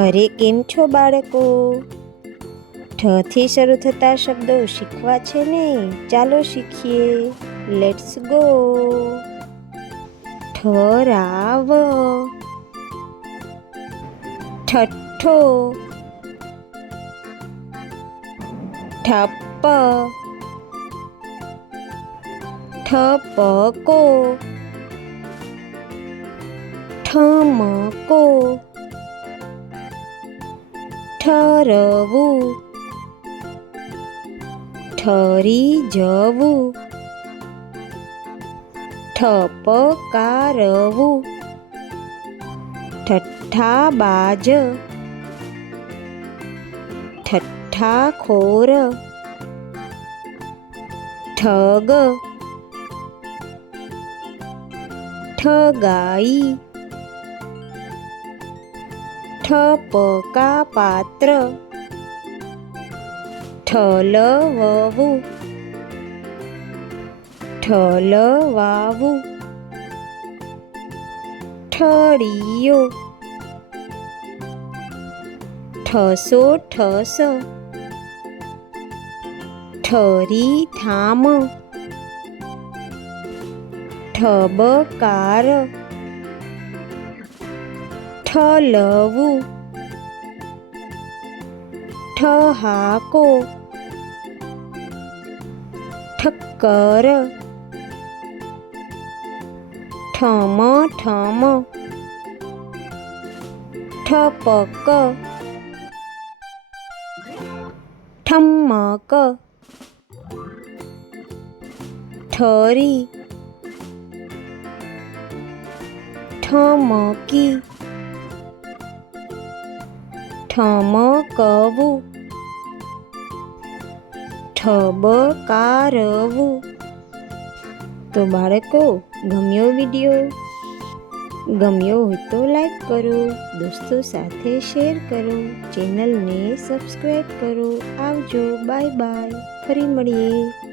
અરે કેમ છો બાળકો? ઠ થી શરૂ થતા શબ્દો શીખવા છે ને? ચાલો શીખીએ. Let's go. ઠરાવ, ઠઠ્ઠો, ઠપ્પ, ઠપકો, ઠમકો, ઠરવું, ઠરી જવું, ઠપકારવું, ઠઠ્ઠાબાજ, ઠઠ્ઠાખોર, ઠગ, ઠગાઈ, ઠપકા પાત્ર, ઠલવવું, ઠલવાવું, ઠળિયો, ઠસોઠસ, ઠરીથામ, ઠબકાર, ઠલવું, ઠહાકો, ઠક્કર, ઠમઠમ, ઠપક, ઠમ્મક, ઠરી, ઠમકી, ઠમકવું, ઠબકારવું. તો બાળકો, ગમ્યો વિડીયો? ગમ્યો હોય તો લાઈક કરો, દોસ્તો સાથે શેર કરો, ચેનલને સબસ્ક્રાઈબ કરો. આવજો, બાય બાય, ફરી મળીએ.